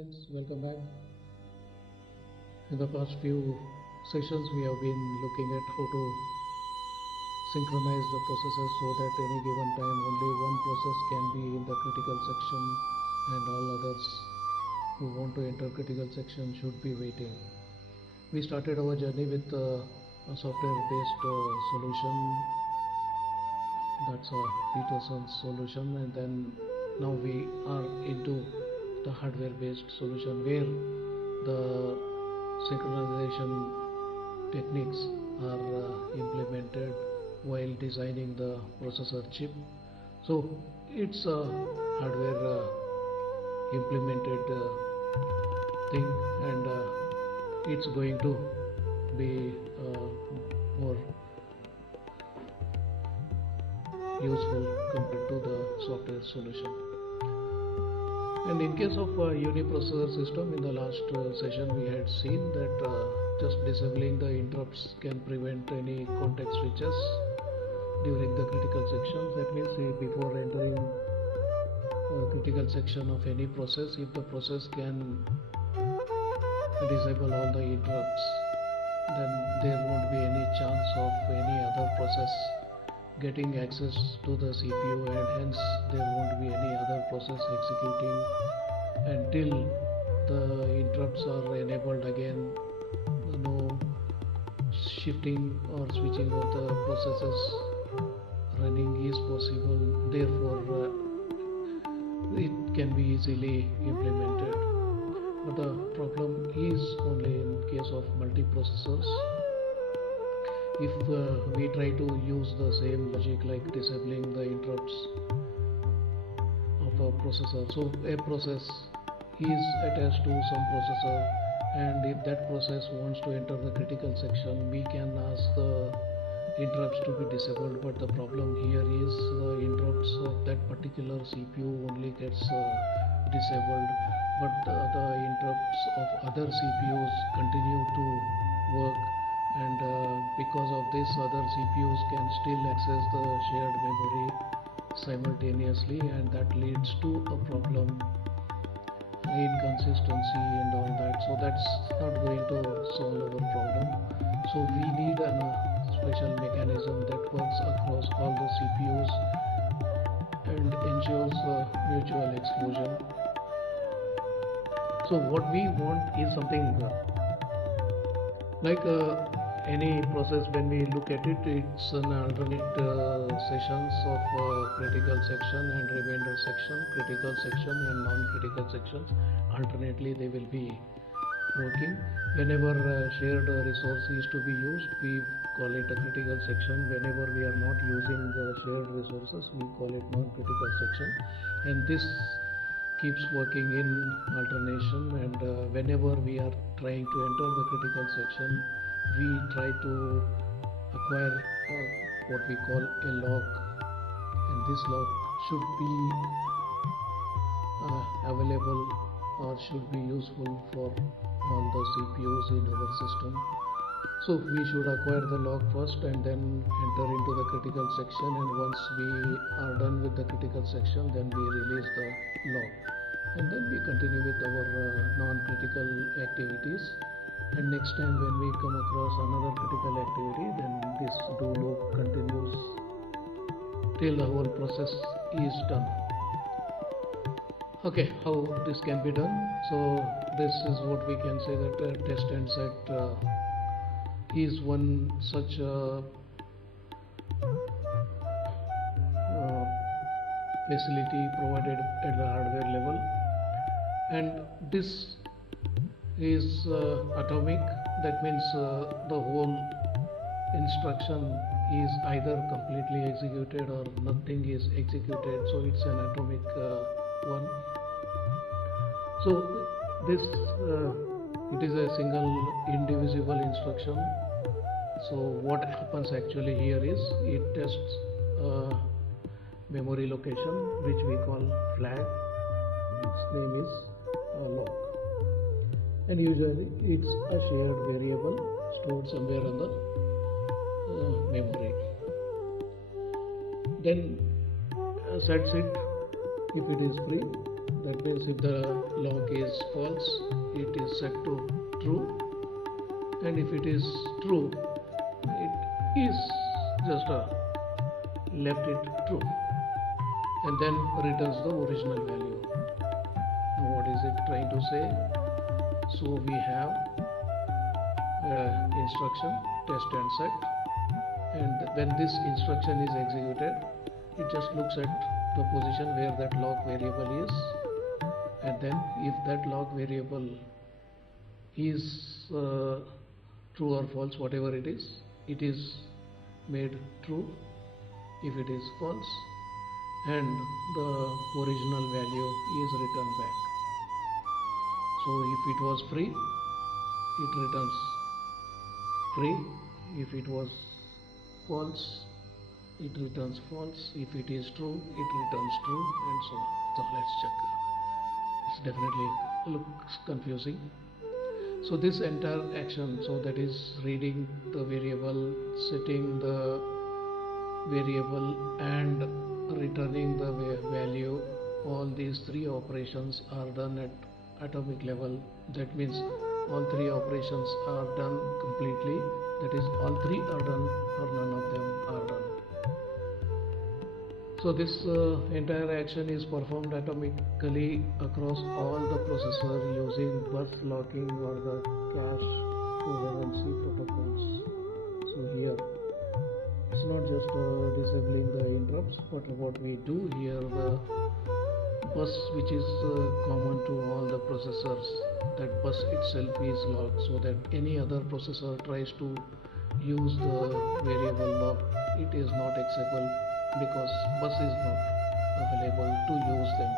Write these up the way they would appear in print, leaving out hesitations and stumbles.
friends, welcome back. In the past few sessions we have been looking at how to synchronize the processes so that any given time only one process can be in the critical section and all others who want to enter critical section should be waiting. We started our journey with a software based solution, that's a Peterson's solution, and then now we are into the hardware based solution where the synchronization techniques are implemented while designing the processor chip. So it's a hardware implemented thing, and it's going to be more useful compared to the software solution. And in case of uniprocessor system, in the last session we had seen that just disabling the interrupts can prevent any context switches during the critical sections. That means before entering critical section of any process, if the process can disable all the interrupts, then there won't be any chance of any other process getting access to the CPU, and hence there won't be any other process executing until the interrupts are enabled again. No shifting or switching of the processes running is possible, therefore it can be easily implemented. But the problem is only in case of multiprocessors. If we try to use the same logic like disabling the interrupts of a processor, so a process is attached to some processor, and if that process wants to enter the critical section, we can ask the interrupts to be disabled. But the problem here is the interrupts of that particular CPU only gets disabled, but the interrupts of other CPUs continue to work, and because of this other CPUs can still access the shared memory simultaneously, and that leads to a problem, inconsistency and all that. So that's not going to solve our problem. So we need a special mechanism that works across all the CPUs and ensures mutual exclusion. So what we want is something like any process. When we look at it, it's an alternate sessions of critical section and remainder section, critical section and non-critical sections. Alternately they will be working. Whenever shared resource is to be used, we call it a critical section. Whenever we are not using shared resources, we call it non-critical section, and this keeps working in alternation. And whenever we are trying to enter the critical section, we try to acquire what we call a lock, and this lock should be available or should be useful for all the CPUs in our system. So we should acquire the lock first and then enter into the critical section, and once we are done with the critical section, then we release the lock, and then we continue with our non-critical activities. And next time when we come across another critical activity, then this do loop continues till the whole process is done. Okay, how this can be done? So this is what we can say, that Test&Set is one such facility provided at the hardware level, and this is atomic. That means the whole instruction is either completely executed or nothing is executed, so it's an atomic one. So this it is a single indivisible instruction. So what happens actually here is it tests memory location, which we call flag. Its name is lock, and usually it's a shared variable stored somewhere on the memory. Then sets it if it is free, That means if the lock is false, it is set to true, and if it is true, it is just left it true, and then returns the original value. Now what is it trying to say? So we have instruction test and set, and when this instruction is executed, it just looks at the position where that lock variable is, and then if that lock variable is true or false, whatever it is made true. If it is false, and the original value is returned back. So if it was free, it returns free. If it was false, it returns false. If it is true, it returns true, and so on. So let's check. It's definitely looks confusing. So this entire action, so that is reading the variable, setting the variable, and returning the value, all these three operations are done at atomic level. That means all three operations are done completely. That is, all three are done or none of them are done. So this entire action is performed atomically across all the processor using bus locking or the cache coherency protocols. So here it's not just disabling the interrupts, but what we do here, the bus which is common to all the processors, that bus itself is locked, so that any other processor tries to use the variable lock, it is not accessible, because bus is not available to use them.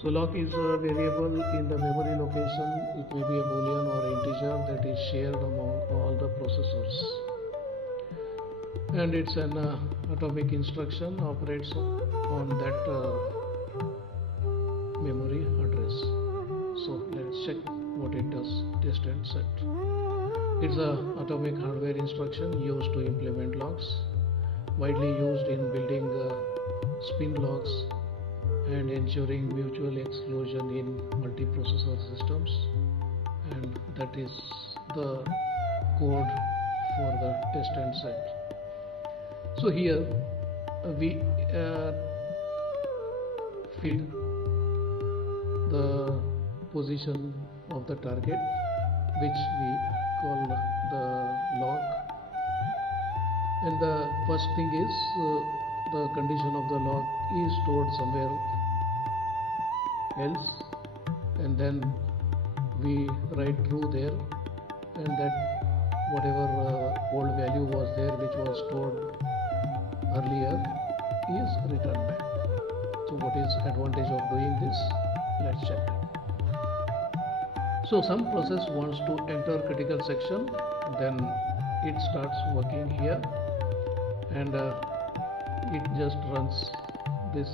So lock is a variable in the memory location. It may be a boolean or integer that is shared among all the processors, and it's an atomic instruction, operates on that memory address. So let's check what it does. Test and set. It's an atomic hardware instruction used to implement locks, widely used in building spin locks and ensuring mutual exclusion in multiprocessor systems, and that is the code for the test and set. So here we feed the position of the target, which we call the lock, and the first thing is the condition of the lock is stored somewhere else, and then we write true there, and that whatever old value was there which was stored earlier is returned back. So what is advantage of doing this? Let's check that. So some process wants to enter critical section, then it starts working here, and it just runs this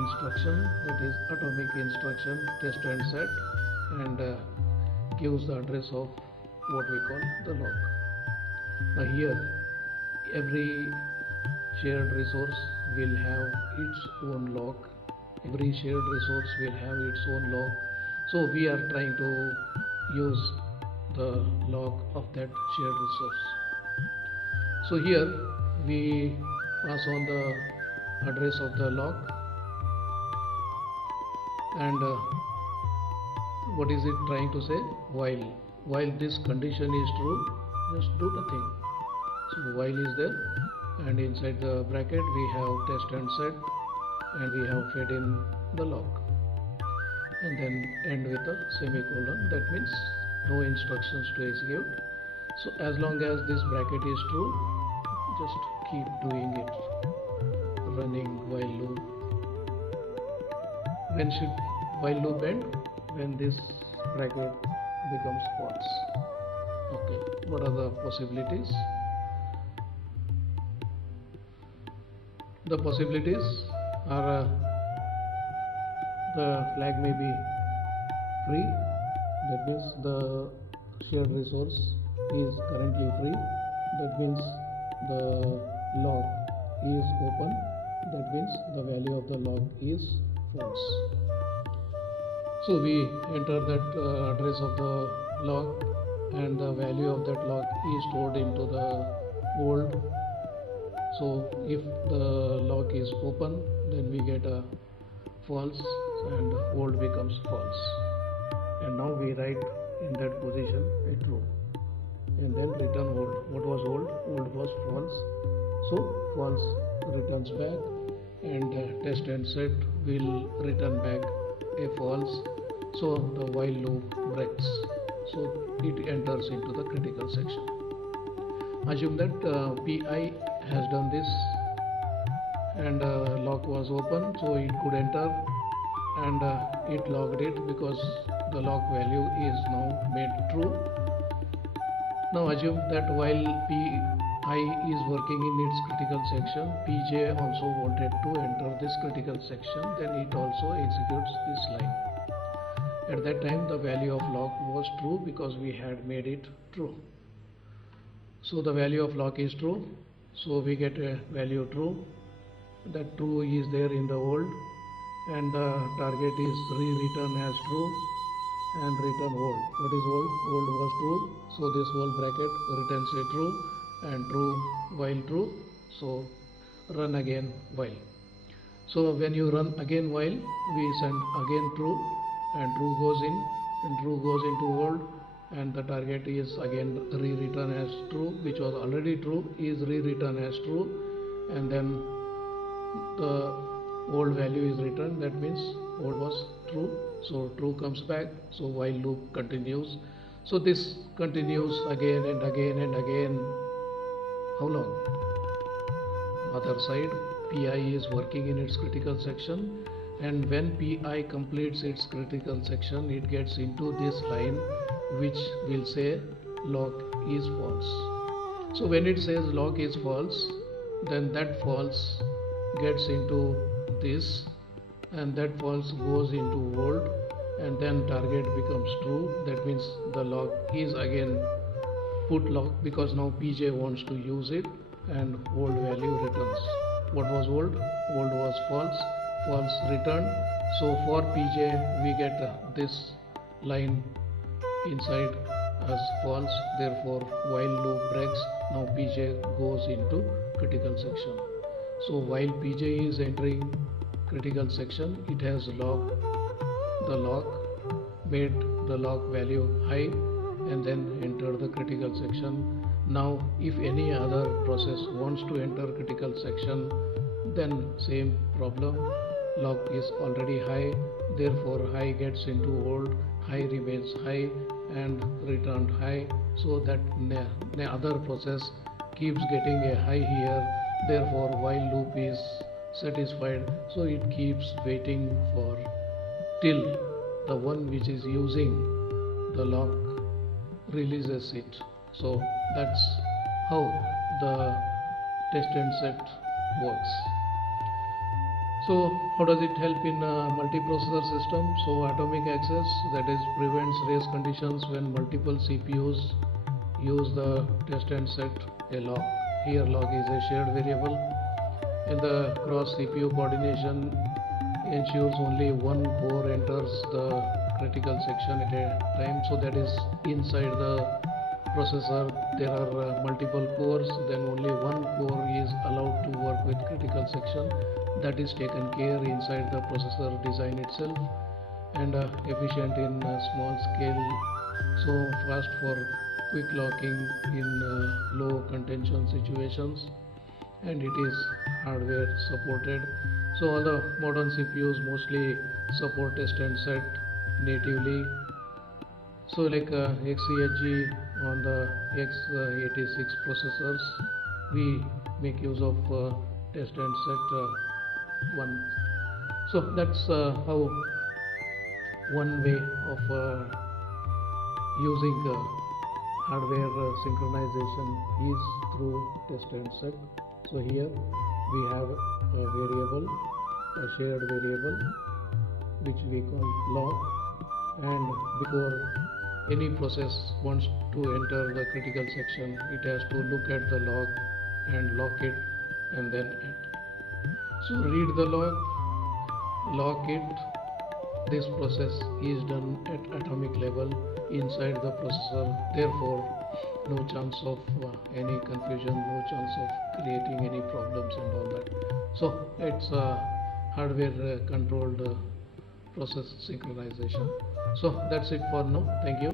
instruction, that is atomic instruction test and set, and gives the address of what we call the lock. Now here every shared resource will have its own lock. Every shared resource will have its own lock. So we are trying to use the lock of that shared resource. So here we pass on the address of the lock, and what is it trying to say? While this condition is true, just do nothing. So while is there, and inside the bracket we have test and set, and we have fed in the lock, and then end with a semicolon. That means no instructions to execute. So as long as this bracket is true, just keep doing it, running while loop. When should while loop end? When this bracket becomes false. Okay, what are the possibilities? The possibilities are the flag may be free, that means the shared resource is currently free, that means the lock is open, that means the value of the log is false. So we enter that address of the log, and the value of that log is stored into the old. So if the log is open, then we get a false and old becomes false. And now we write in that position a true, and then return old. What was old? Old was false. So false returns back, and test and set will return back a false. So the while loop breaks. So it enters into the critical section. Assume that PI has done this, and lock was open, so it could enter, and it logged it because the lock value is now made true. Now assume that while PI is working in its critical section, PJ also wanted to enter this critical section, then it also executes this line. At that time the value of lock was true because we had made it true. So the value of lock is true, so we get a value true. That true is there in the old, and the target is rewritten as true and return old. What is old? Old was true, so this whole bracket returns a true, and true while true. So run again while. So when you run again while, we send again true, and true goes in, and true goes into old, and the target is again rewritten as true, which was already true is rewritten as true, and then the old value is returned. That means old was true, so true comes back. So while loop continues. So this continues again and again and again. How long? Other side, PI is working in its critical section, and when PI completes its critical section, it gets into this line which will say log is false. So when it says log is false, then that false gets into this, and that false goes into old, and then target becomes true. That means the log is again put log, because now PJ wants to use it, and old value returns. What was old? Old was false, false returned. So for PJ we get this line inside as false. Therefore while loop breaks, now PJ goes into critical section. So while PJ is entering critical section, it has logged the lock, made the lock value high, and then enter the critical section. Now if any other process wants to enter critical section, then same problem. Lock is already high, therefore high gets into old, high remains high and returned high, so that the other process keeps getting a high here. Therefore while loop is satisfied, so it keeps waiting for till the one which is using the lock releases it. So that's how the test and set works. So how does it help in a multiprocessor system? So atomic access, that is, prevents race conditions when multiple CPUs use the test and set a log. Here log is a shared variable, and the cross CPU coordination ensures only one core enters the critical section at a time. So that is, inside the processor there are multiple cores, then only one core is allowed to work with critical section. That is taken care inside the processor design itself, and efficient in small scale, so fast for quick locking in low contention situations, and it is hardware supported. So all the modern CPUs mostly support test and set natively. So like XCHG on the x86 processors, we make use of test and set one. So that's how one way of using hardware synchronization is through test and set. So here we have a variable, a shared variable, which we call log, and before any process wants to enter the critical section, it has to look at the log and lock it and then end. So read the log, lock it. This process is done at atomic level inside the processor, therefore no chance of any confusion, no chance of creating any problems and all that. So it's a hardware controlled process synchronization. So that's it for now. Thank you.